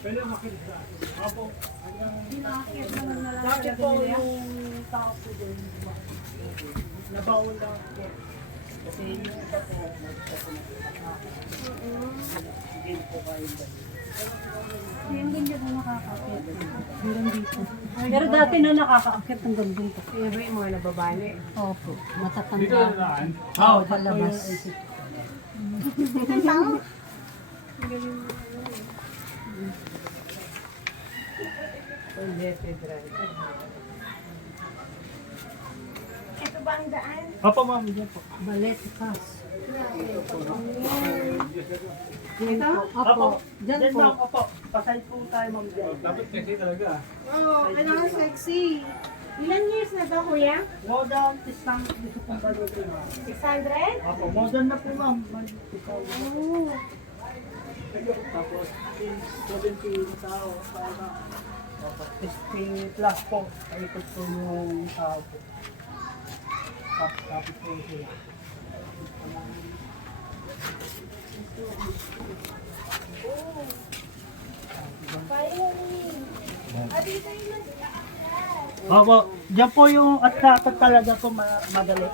Pwede makita. Opo. Pinakakit naman na lang. Dati po yung tao po doon. Nabaon lang po. Kasi yung iba po, hindi po kayo doon. Yung ganyan po nakakakit. Hanggang dito. Pero dati na nakakaakit hanggang dito. Kaya ba yung mga nababali? Opo, Dito matatanda. na lang. Oo, palabas. Ito ba ang daan? Opo ma'am, dyan po. Baletikas. Ito? Opo, dyan Dyan po. ma'am, opo. Pasay po tayo ma'am dyan. Dapat kasi talaga. Oo, kailangan sexy. Ilan years na daw, kuya? Modern isang gusto kong balutin ma'am. 600? Opo, modern na po ma'am. Oo. Tapos 70 tao para 60 plus po. Ikot po yung tao po. Tapos po sila. Opo, dyan po yung at dapat talaga po madali.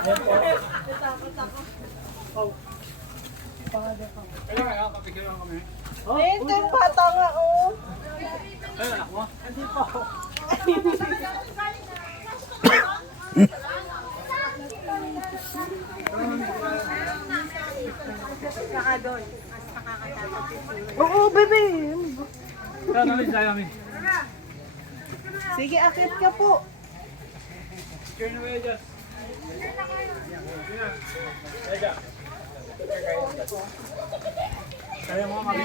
Yan po. Oh. Pangalan ko. Kaya kaya, kapigyan kami. Oh, Ito yung bata nga, oh. Kaya anak mo? hindi po. Saka doon. Mas nakakatakot yung Oo, bebe. Kaya namin tayo kami. Sige, akit ka po. Secure na kayo dyan. Kaya mo kami.